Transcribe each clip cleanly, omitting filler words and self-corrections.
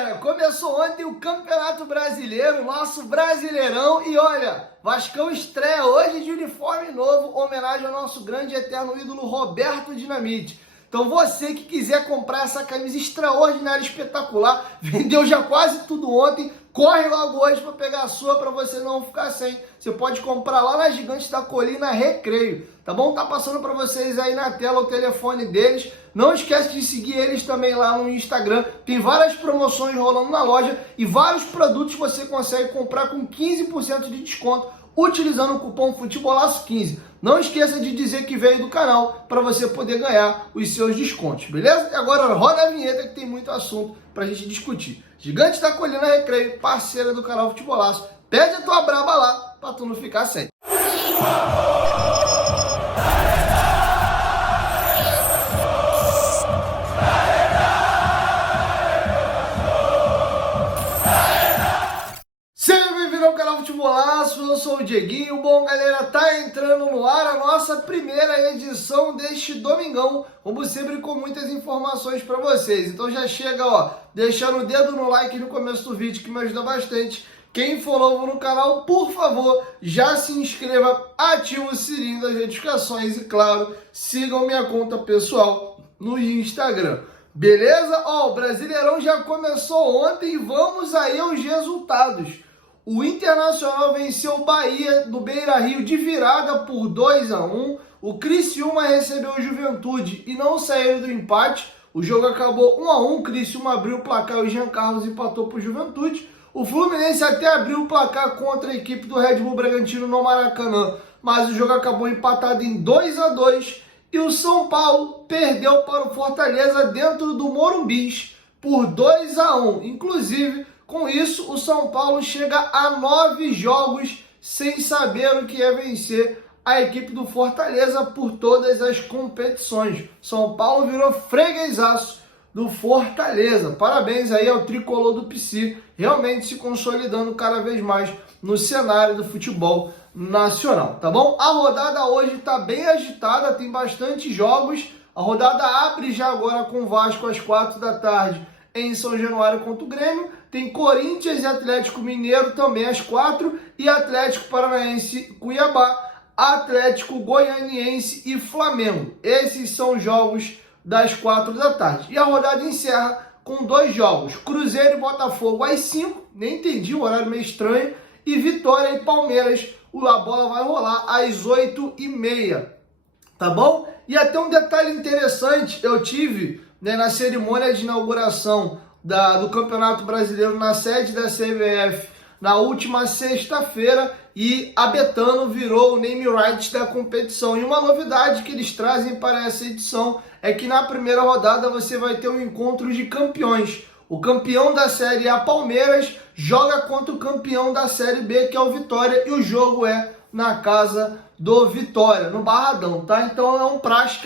galera, começou ontem o Campeonato Brasileiro, nosso Brasileirão, e olha, Vascão estreia hoje de uniforme novo, homenagem ao nosso grande e eterno ídolo Roberto Dinamite. Então você que quiser comprar essa camisa extraordinária, espetacular, vendeu já quase tudo ontem, corre logo hoje para pegar a sua, para você não ficar sem. Você pode comprar lá na Gigante da Colina Recreio, tá bom? Tá passando para vocês aí na tela o telefone deles. Não esquece de seguir eles também lá no Instagram. Tem várias promoções rolando na loja e vários produtos você consegue comprar com 15% de desconto utilizando o cupom FUTEBOLAÇO15. Não esqueça de dizer que veio do canal para você poder ganhar os seus descontos, beleza? E agora roda a vinheta que tem muito assunto para a gente discutir. Gigante da Colina Recreio, parceira do canal Futebolaço. Pede a tua braba lá para tu não ficar sem. Futebolaço, eu sou o Dieguinho. Bom, galera, tá entrando no ar a nossa primeira edição deste domingão, como sempre com muitas informações para vocês. Então já chega, ó, deixando o dedo no like no começo do vídeo, que me ajuda bastante. Quem for novo no canal, por favor, já se inscreva, ative o sininho das notificações e, claro, sigam minha conta pessoal no Instagram. Beleza? Ó, o Brasileirão já começou ontem e vamos aí aos resultados. O Internacional venceu o Bahia do Beira-Rio de virada por 2-1. O Criciúma recebeu o Juventude e não saíram do empate. O jogo acabou 1-1. O Criciúma abriu o placar e o Jean Carlos empatou para o Juventude. O Fluminense até abriu o placar contra a equipe do Red Bull Bragantino no Maracanã, mas o jogo acabou empatado em 2-2. E o São Paulo perdeu para o Fortaleza dentro do Morumbi por 2-1. Inclusive, com isso, o São Paulo chega a 9 jogos sem saber o que é vencer a equipe do Fortaleza por todas as competições. São Paulo virou freguesaço do Fortaleza. Parabéns aí ao tricolor do PC, realmente se consolidando cada vez mais no cenário do futebol nacional, tá bom? A rodada hoje está bem agitada, tem bastante jogos. A rodada abre já agora com o Vasco às 4 da tarde em São Januário contra o Grêmio. Tem Corinthians e Atlético Mineiro também às 4, e Atlético Paranaense Cuiabá, Atlético Goianiense e Flamengo. Esses são os jogos das 4 da tarde. E a rodada encerra com 2 jogos. Cruzeiro e Botafogo às 5, nem entendi, o horário meio estranho, e Vitória e Palmeiras, a bola vai rolar às 8h30, tá bom? E até um detalhe interessante, eu tive, né, na cerimônia de inauguração do Campeonato Brasileiro na sede da CBF na última sexta-feira, e a Betano virou o name rights da competição. E uma novidade que eles trazem para essa edição é que na primeira rodada você vai ter um encontro de campeões. O campeão da Série A, Palmeiras, joga contra o campeão da Série B, que é o Vitória, e o jogo é na casa do Vitória, no Barradão, tá? Então é um praxe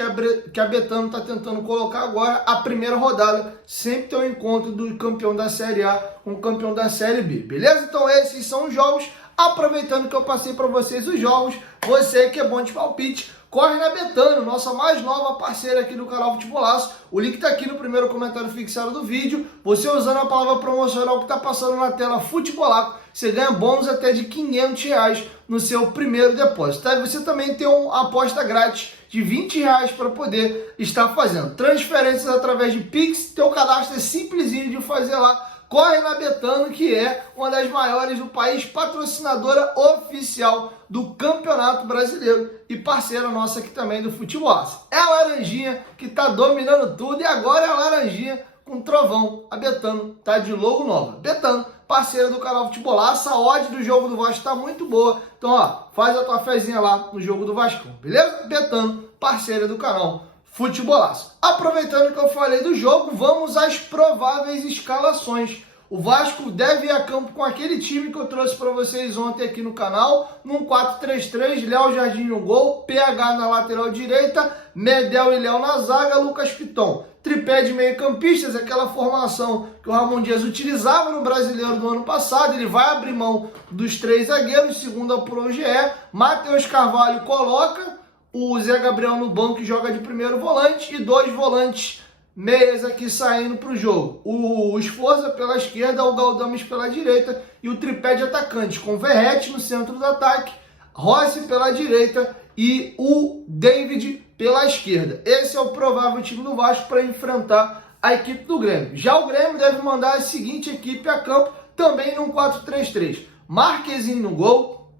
que a Betano tá tentando colocar agora. A primeira rodada sempre tem um encontro do campeão da Série A com o campeão da Série B, beleza? Então esses são os jogos. Aproveitando que eu passei para vocês os jogos, você que é bom de palpite, corre na Betano, nossa mais nova parceira aqui do canal Futebolaço. O link tá aqui no primeiro comentário fixado do vídeo. Você usando a palavra promocional que tá passando na tela Futebolaco, você ganha bônus até de R$500 no seu primeiro depósito. Tá? Você também tem uma aposta grátis de R$20 para poder estar fazendo transferências através de Pix. Teu cadastro é simplesinho de fazer lá. Corre na Betano, que é uma das maiores do país, patrocinadora oficial do Campeonato Brasileiro e parceira nossa aqui também do Futebolaço. É a Laranjinha que tá dominando tudo, e agora é a Laranjinha com trovão. A Betano tá de logo nova. Betano, parceira do canal Futebolaço. A odd do jogo do Vasco tá muito boa. Então, ó, faz a tua fezinha lá no jogo do Vasco, beleza? Betano, parceira do canal Futebolaço. Aproveitando que eu falei do jogo, vamos às prováveis escalações. O Vasco deve ir a campo com aquele time que eu trouxe para vocês ontem aqui no canal, num 4-3-3, Léo Jardim no gol, PH na lateral direita, Medel e Léo na zaga, Lucas Piton. Tripé de meio-campistas, aquela formação que o Ramon Dias utilizava no Brasileiro do ano passado. Ele vai abrir mão dos 3 zagueiros, segundo por OGE. Matheus Carvalho coloca o Zé Gabriel no banco, que joga de primeiro volante, e 2 volantes meias aqui saindo para o jogo. O Sforza pela esquerda, o Galdames pela direita e o tripé de atacantes, com Verratti no centro do ataque, Rossi pela direita e o David pela esquerda. Esse é o provável time do Vasco para enfrentar a equipe do Grêmio. Já o Grêmio deve mandar a seguinte equipe a campo, também num 4-3-3. Marquezinho no gol,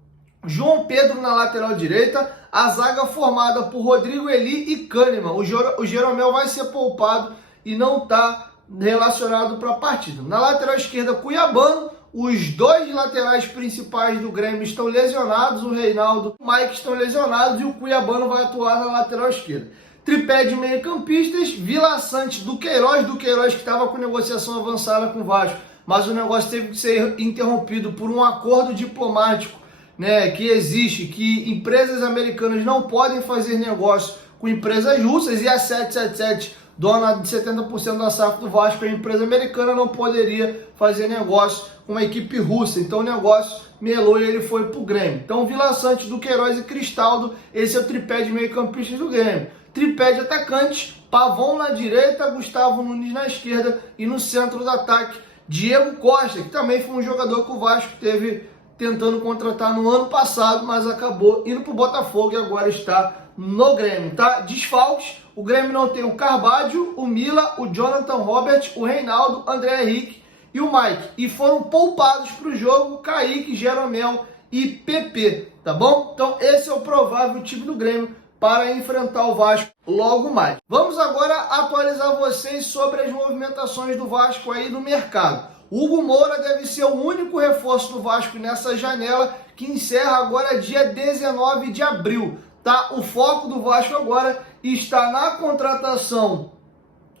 João Pedro na lateral direita, a zaga formada por Rodrigo Eli e Kahneman. O Jeromel vai ser poupado e não está relacionado para a partida. Na lateral esquerda, Cuiabano. Os dois laterais principais do Grêmio estão lesionados, o Reinaldo e o Mike estão lesionados e o Cuiabano vai atuar na lateral esquerda. Tripé de meio-campistas, Vila Sante, do Queiroz que estava com negociação avançada com o Vasco, mas o negócio teve que ser interrompido por um acordo diplomático, né, que existe, que empresas americanas não podem fazer negócio com empresas russas, e a 777, dona de 70% da SAF do Vasco, a empresa americana, não poderia fazer negócio com uma equipe russa. Então o negócio melou e ele foi para o Grêmio. Então Vila Sante, do Queiroz e Cristaldo, esse é o tripé de meio-campistas do Grêmio. Tripé de atacantes, Pavão na direita, Gustavo Nunes na esquerda e no centro do ataque, Diego Costa, que também foi um jogador que o Vasco teve tentando contratar no ano passado, mas acabou indo para o Botafogo e agora está no Grêmio, tá? Desfalques, o Grêmio não tem o Carvalho, o Mila, o Jonathan Robert, o Reinaldo, André Henrique e o Mike. E foram poupados para o jogo Kaique, Jeromel e PP, tá bom? Então esse é o provável time do Grêmio para enfrentar o Vasco logo mais. Vamos agora atualizar vocês sobre as movimentações do Vasco aí no mercado. Hugo Moura deve ser o único reforço do Vasco nessa janela, que encerra agora dia 19 de abril. Tá? O foco do Vasco agora está na contratação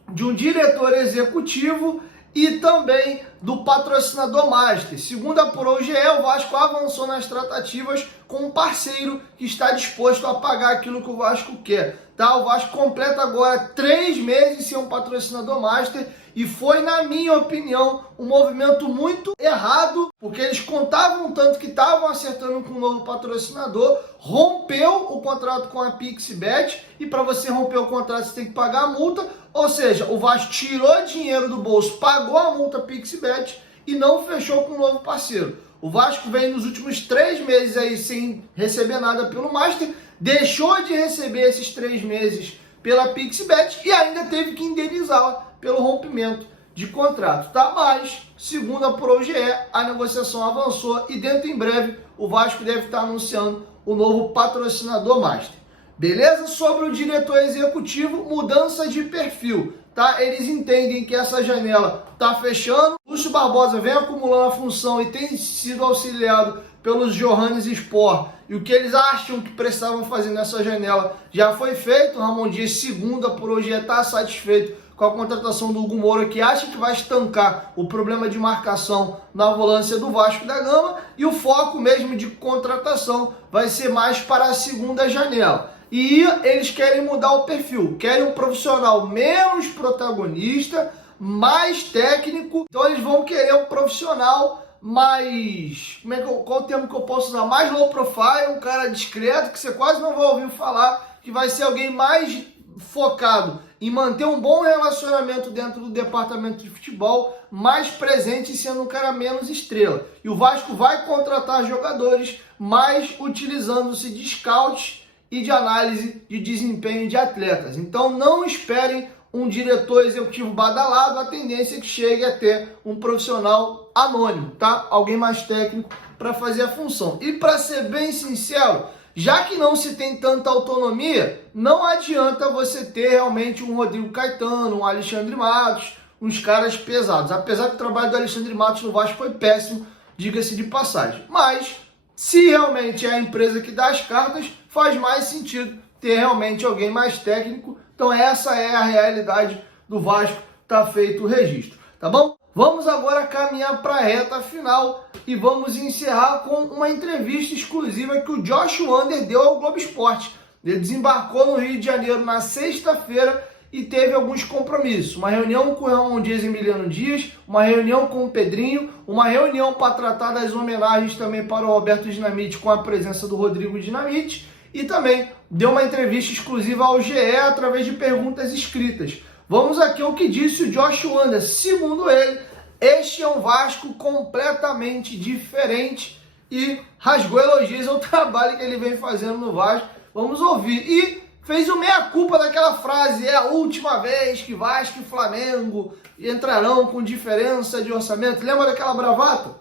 de um diretor executivo e também do patrocinador master. Segundo apurou o GE, o Vasco avançou nas tratativas com um parceiro que está disposto a pagar aquilo que o Vasco quer. Tá? O Vasco completa agora 3 meses sem um patrocinador master e foi, na minha opinião, um movimento muito errado, porque eles contavam tanto que estavam acertando com um novo patrocinador, rompeu o contrato com a Pixbet, e para você romper o contrato você tem que pagar a multa, ou seja, o Vasco tirou dinheiro do bolso, pagou a multa Pixbet e não fechou com um novo parceiro. O Vasco vem nos últimos 3 meses aí sem receber nada pelo Master, deixou de receber esses 3 meses pela Pixbet e ainda teve que indenizá-la pelo rompimento de contrato, tá? Mas, segundo a ProGE, a negociação avançou e dentro em breve o Vasco deve estar anunciando o novo patrocinador master. Beleza? Sobre o diretor executivo, mudança de perfil, tá? Eles entendem que essa janela tá fechando. Lúcio Barbosa vem acumulando a função e tem sido auxiliado pelos Johannes Sport, e o que eles acham que precisavam fazer nessa janela já foi feito. O Ramon Dias, segundo a ProGE, está satisfeito com a contratação do Hugo Moura, que acha que vai estancar o problema de marcação na volância do Vasco da Gama, e o foco mesmo de contratação vai ser mais para a segunda janela. E eles querem mudar o perfil, querem um profissional menos protagonista, mais técnico. Então eles vão querer um profissional mais, qual o termo que eu posso usar? Mais low profile, um cara discreto, que você quase não vai ouvir falar, que vai ser alguém mais focado em manter um bom relacionamento dentro do departamento de futebol, mais presente e sendo um cara menos estrela. E o Vasco vai contratar jogadores mais utilizando-se de scouts e de análise de desempenho de atletas. Então não esperem um diretor executivo badalado, a tendência é que chegue a ter um profissional anônimo, tá? Alguém mais técnico para fazer a função. E para ser bem sincero, já que não se tem tanta autonomia, não adianta você ter realmente um Rodrigo Caetano, um Alexandre Matos, uns caras pesados. Apesar que o trabalho do Alexandre Matos no Vasco foi péssimo, diga-se de passagem. Mas, se realmente é a empresa que dá as cartas, faz mais sentido ter realmente alguém mais técnico. Então essa é a realidade do Vasco, tá feito o registro, tá bom? Vamos agora caminhar para a reta final e vamos encerrar com uma entrevista exclusiva que o Josh Wander deu ao Globo Esporte. Ele desembarcou no Rio de Janeiro na sexta-feira e teve alguns compromissos. Uma reunião com o Ramon Dias e Emiliano Dias, uma reunião com o Pedrinho, uma reunião para tratar das homenagens também para o Roberto Dinamite com a presença do Rodrigo Dinamite, e também deu uma entrevista exclusiva ao GE através de perguntas escritas. Vamos aqui ao que disse o Josh Wander. Segundo ele, este é um Vasco completamente diferente e rasgou elogios ao trabalho que ele vem fazendo no Vasco. Vamos ouvir. E fez o meia-culpa daquela frase: é a última vez que Vasco e Flamengo entrarão com diferença de orçamento. Lembra daquela bravata?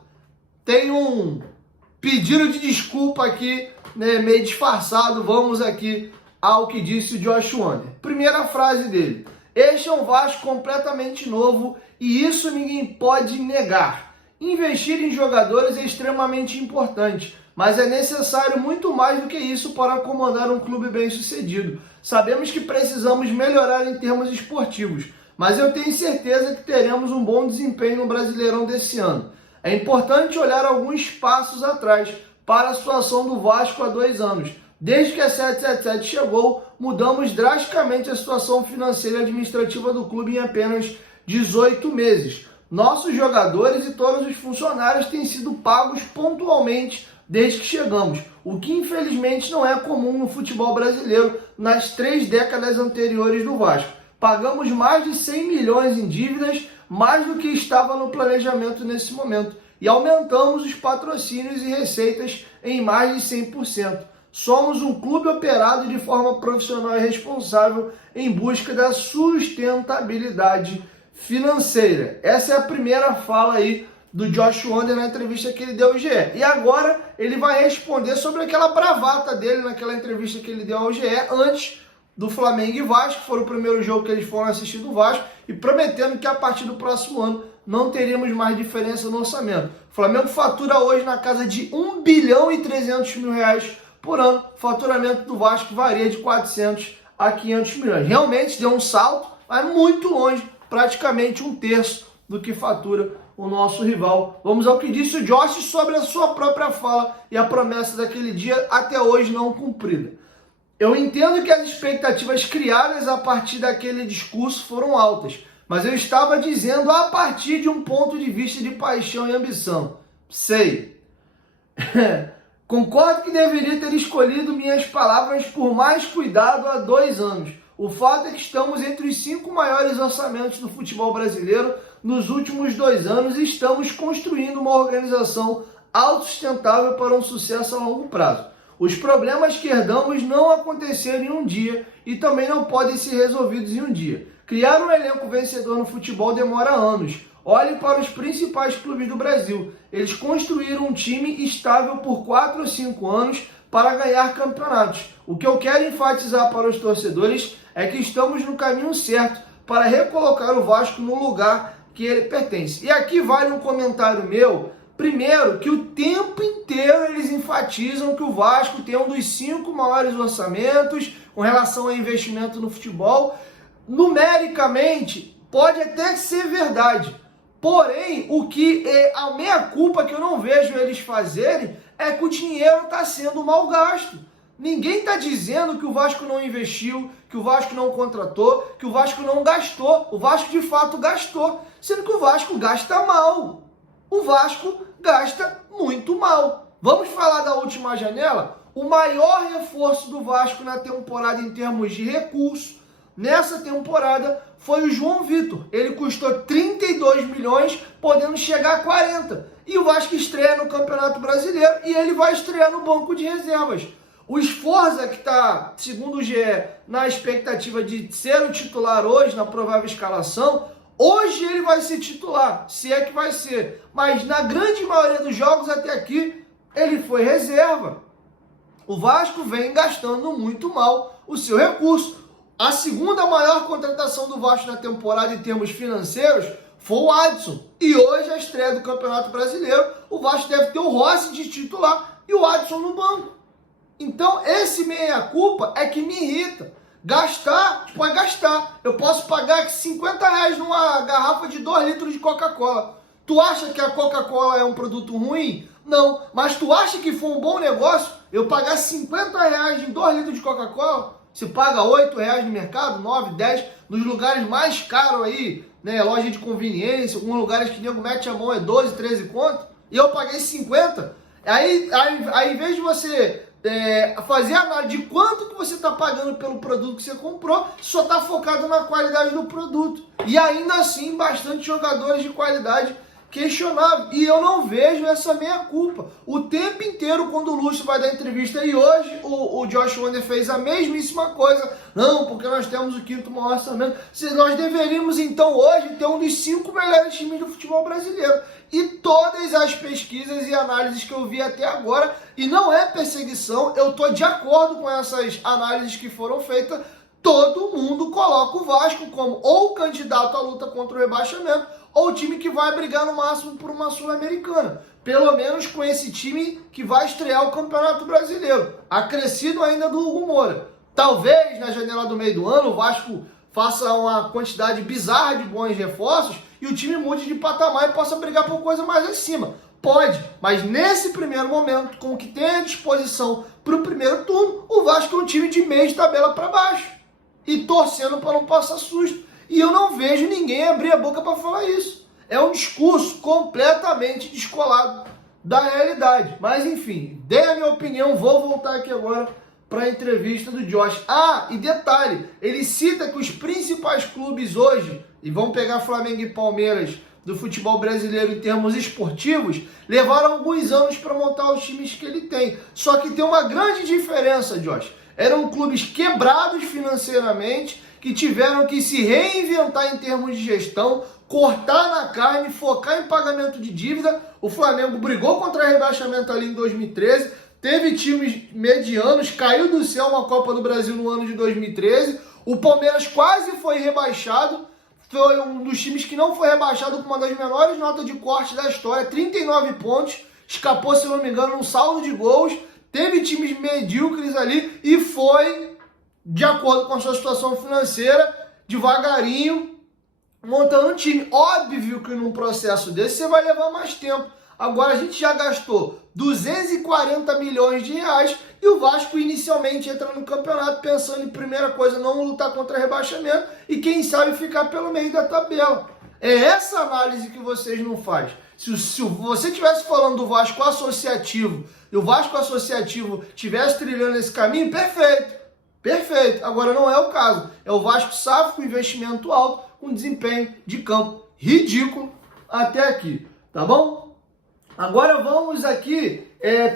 Tem um pedido de desculpa aqui, né, meio disfarçado. Vamos aqui ao que disse o Josh Wander. Primeira frase dele: este é um Vasco completamente novo e isso ninguém pode negar. Investir em jogadores é extremamente importante, mas é necessário muito mais do que isso para comandar um clube bem-sucedido. Sabemos que precisamos melhorar em termos esportivos, mas eu tenho certeza que teremos um bom desempenho no Brasileirão desse ano. É importante olhar alguns passos atrás para a situação do Vasco há 2 anos. Desde que a 777 chegou, mudamos drasticamente a situação financeira e administrativa do clube em apenas 18 meses. Nossos jogadores e todos os funcionários têm sido pagos pontualmente desde que chegamos, o que infelizmente não é comum no futebol brasileiro nas 3 décadas anteriores do Vasco. Pagamos mais de 100 milhões em dívidas, mais do que estava no planejamento nesse momento, e aumentamos os patrocínios e receitas em mais de 100%. Somos um clube operado de forma profissional e responsável em busca da sustentabilidade financeira. Essa é a primeira fala aí do Josh Wander na entrevista que ele deu ao GE. E agora ele vai responder sobre aquela bravata dele naquela entrevista que ele deu ao GE antes do Flamengo e Vasco, que foi o primeiro jogo que eles foram assistir do Vasco, e prometendo que a partir do próximo ano não teríamos mais diferença no orçamento. O Flamengo fatura hoje na casa de 1 bilhão e 300 mil reais por ano. O faturamento do Vasco varia de 400 a 500 milhões. Realmente deu um salto, mas muito longe, praticamente 1/3 do que fatura o nosso rival. Vamos ao que disse o Josh sobre a sua própria fala e a promessa daquele dia até hoje não cumprida. Eu entendo que as expectativas criadas a partir daquele discurso foram altas, mas eu estava dizendo a partir de um ponto de vista de paixão e ambição. Sei. Concordo que deveria ter escolhido minhas palavras por mais cuidado há 2 anos. O fato é que estamos entre os 5 maiores orçamentos do futebol brasileiro nos últimos 2 anos e estamos construindo uma organização autossustentável para um sucesso a longo prazo. Os problemas que herdamos não aconteceram em um dia e também não podem ser resolvidos em um dia. Criar um elenco vencedor no futebol demora anos. Olhem para os principais clubes do Brasil. Eles construíram um time estável por 4 ou 5 anos para ganhar campeonatos. O que eu quero enfatizar para os torcedores é que estamos no caminho certo para recolocar o Vasco no lugar que ele pertence. E aqui vale um comentário meu. Primeiro, que o tempo inteiro eles enfatizam que o Vasco tem um dos 5 maiores orçamentos com relação a investimento no futebol. Numericamente, pode até ser verdade. Porém, o que é a meia-culpa que eu não vejo eles fazerem é que o dinheiro está sendo mal gasto. Ninguém está dizendo que o Vasco não investiu, que o Vasco não contratou, que o Vasco não gastou. O Vasco de fato gastou, sendo que o Vasco gasta mal. O Vasco gasta muito mal. Vamos falar da última janela? O maior reforço do Vasco na temporada em termos de recurso, nessa temporada, foi o João Vitor. Ele custou 32 milhões, podendo chegar a 40. E o Vasco estreia no Campeonato Brasileiro e ele vai estrear no banco de reservas. O Sforza, que está, segundo o GE, na expectativa de ser o titular hoje, na provável escalação, hoje ele vai ser titular, se é que vai ser. Mas na grande maioria dos jogos até aqui, ele foi reserva. O Vasco vem gastando muito mal o seu recurso. A segunda maior contratação do Vasco na temporada em termos financeiros foi o Adson. E hoje, a estreia do Campeonato Brasileiro, o Vasco deve ter o Rossi de titular e o Adson no banco. Então, esse meia-culpa é que me irrita. Gastar, pode gastar. Eu posso pagar 50 reais numa garrafa de 2 litros de Coca-Cola. Tu acha que a Coca-Cola é um produto ruim? Não. Mas tu acha que foi um bom negócio eu pagar 50 reais em 2 litros de Coca-Cola? Você paga 8 reais no mercado, 9, 10, nos lugares mais caros aí, né? Loja de conveniência, alguns lugares que o nego mete a mão é 12, 13 conto. E eu paguei 50. Aí em vez de você fazer análise de quanto que você está pagando pelo produto que você comprou, só está focado na qualidade do produto. E ainda assim, bastante jogadores de qualidade questionável. E eu não vejo essa meia-culpa. O tempo inteiro, quando o Lúcio vai dar entrevista, e hoje o Josh Wander fez a mesmíssima coisa. Não, porque nós temos o quinto maior orçamento. Nós deveríamos, então, hoje, ter um dos 5 melhores times do futebol brasileiro. E todas as pesquisas e análises que eu vi até agora, e não é perseguição, eu estou de acordo com essas análises que foram feitas, todo mundo coloca o Vasco como ou candidato à luta contra o rebaixamento, ou o time que vai brigar no máximo por uma Sul-Americana. Pelo menos com esse time que vai estrear o Campeonato Brasileiro. Acrescido ainda do Hugo Moura. Talvez na janela do meio do ano o Vasco faça uma quantidade bizarra de bons reforços e o time mude de patamar e possa brigar por coisa mais acima. Pode, mas nesse primeiro momento, com o que tem à disposição para o primeiro turno, o Vasco é um time de meio de tabela para baixo. E torcendo para não passar susto. E eu não vejo ninguém abrir a boca para falar isso. É um discurso completamente descolado da realidade. Mas enfim, dei a minha opinião, vou voltar aqui agora para a entrevista do Josh. Ah, e detalhe, ele cita que os principais clubes hoje, e vamos pegar Flamengo e Palmeiras do futebol brasileiro em termos esportivos, levaram alguns anos para montar os times que ele tem. Só que tem uma grande diferença, Josh. Eram clubes quebrados financeiramente, que tiveram que se reinventar em termos de gestão, cortar na carne, focar em pagamento de dívida. O Flamengo brigou contra rebaixamento ali em 2013, teve times medianos, caiu do céu uma Copa do Brasil no ano de 2013. O Palmeiras quase foi rebaixado, foi um dos times que não foi rebaixado com uma das menores notas de corte da história, 39 pontos, escapou, se não me engano, um saldo de gols. Teve times medíocres ali e foi, de acordo com a sua situação financeira, devagarinho, montando um time. Óbvio que num processo desse você vai levar mais tempo. Agora a gente já gastou 240 milhões de reais e o Vasco inicialmente entra no campeonato pensando em primeira coisa, não lutar contra rebaixamento e quem sabe ficar pelo meio da tabela. É essa análise que vocês não fazem. Se você estivesse falando do Vasco associativo e o Vasco associativo estivesse trilhando esse caminho, perfeito. Perfeito. Agora não é o caso. É o Vasco SAF com investimento alto, com desempenho de campo ridículo até aqui. Tá bom? Agora vamos aqui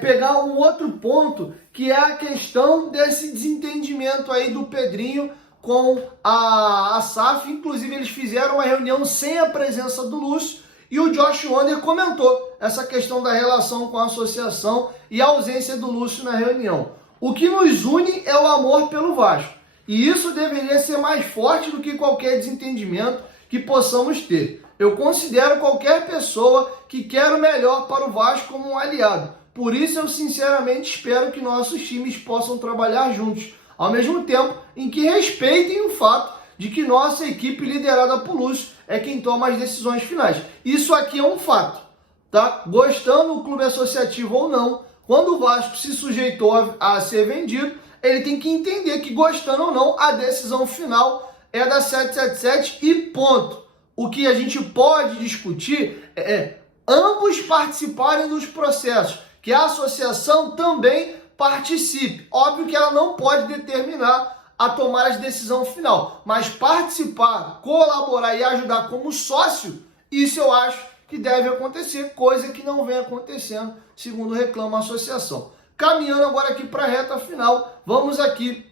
pegar um outro ponto, que é a questão desse desentendimento aí do Pedrinho com a SAF. Inclusive eles fizeram uma reunião sem a presença do Lúcio, e o Josh Wander comentou essa questão da relação com a associação e a ausência do Lúcio na reunião. O que nos une é o amor pelo Vasco. E isso deveria ser mais forte do que qualquer desentendimento que possamos ter. Eu considero qualquer pessoa que quer o melhor para o Vasco como um aliado. Por isso eu sinceramente espero que nossos times possam trabalhar juntos, ao mesmo tempo em que respeitem o fato de que nossa equipe liderada por Lúcio é quem toma as decisões finais. Isso aqui é um fato, tá? Gostando do clube associativo ou não, quando o Vasco se sujeitou a ser vendido, ele tem que entender que, gostando ou não, a decisão final é da 777 e ponto. O que a gente pode discutir é ambos participarem dos processos, que a associação também participe. Óbvio que ela não pode determinar a tomar a decisão final, mas participar, colaborar e ajudar como sócio, isso eu acho que deve acontecer, coisa que não vem acontecendo, segundo reclama a associação. Caminhando agora aqui para a reta final, vamos aqui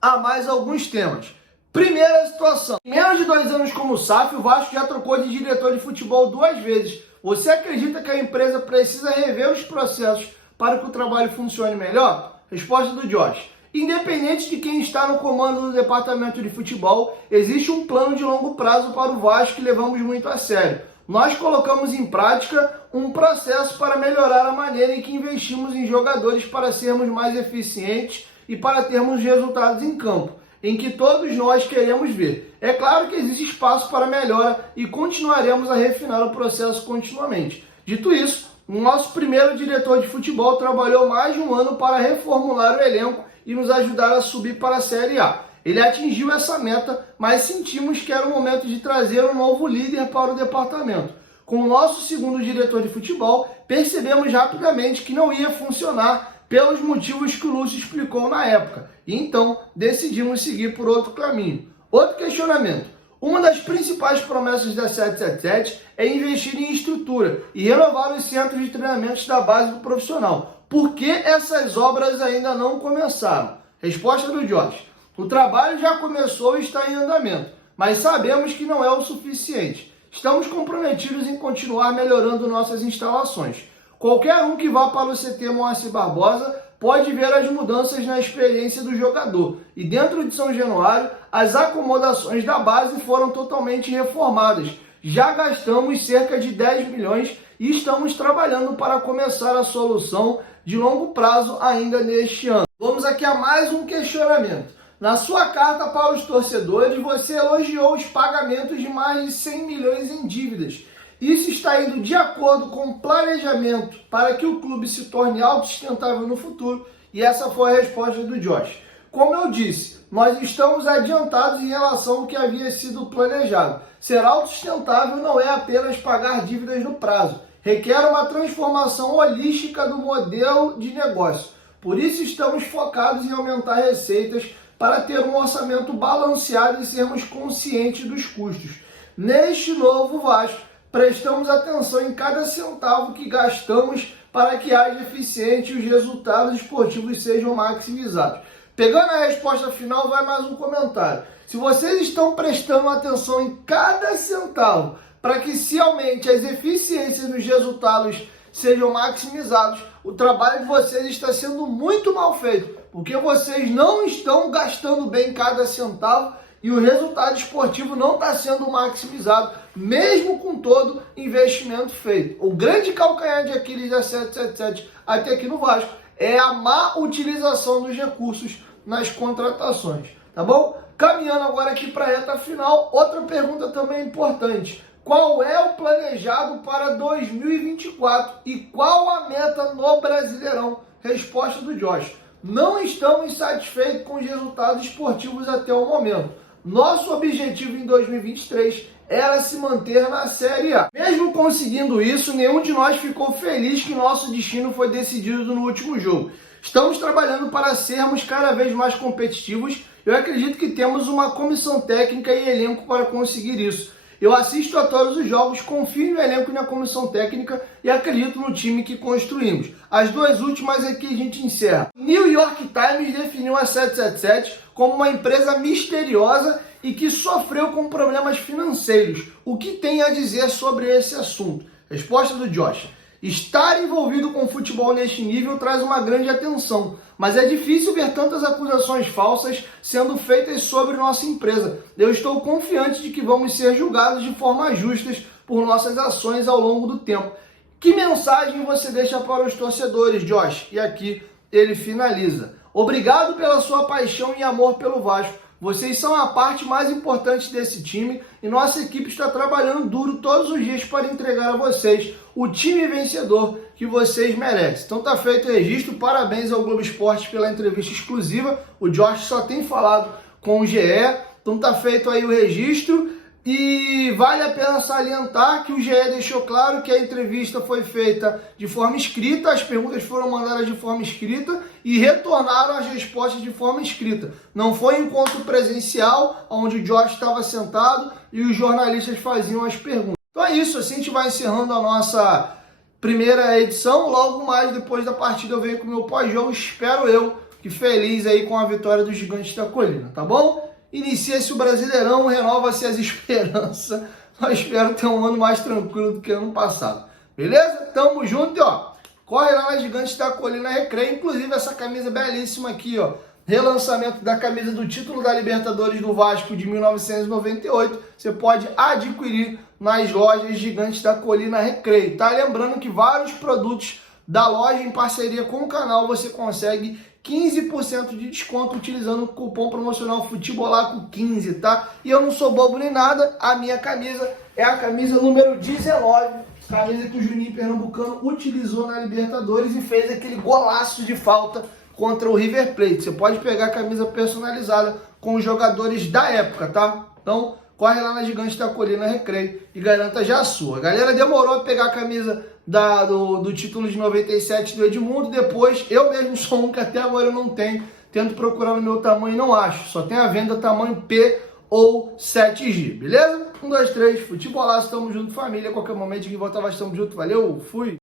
a mais alguns temas. Primeira situação, em menos de 2 anos como SAF, o Vasco já trocou de diretor de futebol 2 vezes. Você acredita que a empresa precisa rever os processos para que o trabalho funcione melhor? Resposta do Josh. Independente de quem está no comando do departamento de futebol, existe um plano de longo prazo para o Vasco que levamos muito a sério. Nós colocamos em prática um processo para melhorar a maneira em que investimos em jogadores para sermos mais eficientes e para termos resultados em campo, em que todos nós queremos ver. É claro que existe espaço para melhora e continuaremos a refinar o processo continuamente. Dito isso, o nosso primeiro diretor de futebol trabalhou mais de 1 ano para reformular o elenco e nos ajudar a subir para a Série A. Ele atingiu essa meta, mas sentimos que era o momento de trazer um novo líder para o departamento. Com o nosso segundo diretor de futebol, percebemos rapidamente que não ia funcionar pelos motivos que o Lúcio explicou na época. E então decidimos seguir por outro caminho. Outro questionamento. Uma das principais promessas da 777 é investir em estrutura e renovar os centros de treinamentos da base do profissional. Por que essas obras ainda não começaram? Resposta do Josh. O trabalho já começou e está em andamento, mas sabemos que não é o suficiente. Estamos comprometidos em continuar melhorando nossas instalações. Qualquer um que vá para o CT Moacir Barbosa pode ver as mudanças na experiência do jogador. E dentro de São Januário, as acomodações da base foram totalmente reformadas. Já gastamos cerca de 10 milhões e estamos trabalhando para começar a solução de longo prazo ainda neste ano. Vamos aqui a mais um questionamento. Na sua carta para os torcedores, você elogiou os pagamentos de mais de 100 milhões em dívidas. Isso está indo de acordo com o planejamento para que o clube se torne autossustentável no futuro? E essa foi a resposta do Josh. Como eu disse, nós estamos adiantados em relação ao que havia sido planejado. Ser autossustentável não é apenas pagar dívidas no prazo. Requer uma transformação holística do modelo de negócio. Por isso estamos focados em aumentar receitas para ter um orçamento balanceado e sermos conscientes dos custos. Neste novo Vasco, prestamos atenção em cada centavo que gastamos para que haja eficiência e os resultados esportivos sejam maximizados. Pegando a resposta final, vai mais um comentário. Se vocês estão prestando atenção em cada centavo para que se aumente as eficiências nos resultados sejam maximizados, o trabalho de vocês está sendo muito mal feito, porque vocês não estão gastando bem cada centavo e o resultado esportivo não está sendo maximizado, mesmo com todo investimento feito. O grande calcanhar de Aquiles da 777 até aqui no Vasco é a má utilização dos recursos nas contratações, tá bom? Caminhando agora aqui para a reta final, outra pergunta também importante. Qual é o planejado para 2024 e qual a meta no Brasileirão? Resposta do Josh. Não estamos satisfeitos com os resultados esportivos até o momento. Nosso objetivo em 2023 era se manter na Série A. Mesmo conseguindo isso, nenhum de nós ficou feliz que nosso destino foi decidido no último jogo. Estamos trabalhando para sermos cada vez mais competitivos. Eu acredito que temos uma comissão técnica e elenco para conseguir isso. Eu assisto a todos os jogos, confio no elenco e na comissão técnica e acredito no time que construímos. As duas últimas aqui a gente encerra. New York Times definiu a 777 como uma empresa misteriosa e que sofreu com problemas financeiros. O que tem a dizer sobre esse assunto? Resposta do Josh. Estar envolvido com futebol neste nível traz uma grande atenção, mas é difícil ver tantas acusações falsas sendo feitas sobre nossa empresa. Eu estou confiante de que vamos ser julgados de forma justas por nossas ações ao longo do tempo. Que mensagem você deixa para os torcedores, Josh? E aqui ele finaliza. Obrigado pela sua paixão e amor pelo Vasco. Vocês são a parte mais importante desse time e nossa equipe está trabalhando duro todos os dias para entregar a vocês o time vencedor que vocês merecem. Então tá feito o registro, parabéns ao Globo Esporte pela entrevista exclusiva. O Josh só tem falado com o GE, então tá feito aí o registro. E vale a pena salientar que o GE deixou claro que a entrevista foi feita de forma escrita, as perguntas foram mandadas de forma escrita e retornaram as respostas de forma escrita. Não foi um encontro presencial, onde o Josh estava sentado e os jornalistas faziam as perguntas. Então é isso, assim a gente vai encerrando a nossa primeira edição. Logo mais, depois da partida, eu venho com o meu pós-jogo, espero eu, que feliz aí com a vitória dos Gigantes da Colina, tá bom? Inicia-se o Brasileirão, renova-se as esperanças. Eu espero ter um ano mais tranquilo do que ano passado. Beleza? Tamo junto e ó, corre lá nas Gigantes da Colina Recreio. Inclusive essa camisa belíssima aqui, ó. Relançamento da camisa do título da Libertadores do Vasco de 1998. Você pode adquirir nas lojas Gigantes da Colina Recreio, tá? Lembrando que vários produtos da loja em parceria com o canal você consegue 15% de desconto utilizando o cupom promocional FUTEBOLACO15, tá? E eu não sou bobo nem nada, a minha camisa é a camisa número 19, camisa que o Juninho Pernambucano utilizou na Libertadores e fez aquele golaço de falta contra o River Plate. Você pode pegar a camisa personalizada com os jogadores da época, tá? Então, corre lá na Gigante da Colina Recreio e garanta já a sua. A galera demorou a pegar a camisa do título de 97 do Edmundo, depois eu mesmo sou um que até agora eu não tenho, tento procurar no meu tamanho e não acho, só tem a venda tamanho P ou 7G, beleza? 1, 2, 3, futebolaço, tamo junto família, qualquer momento que voltar, estamos junto, valeu, fui!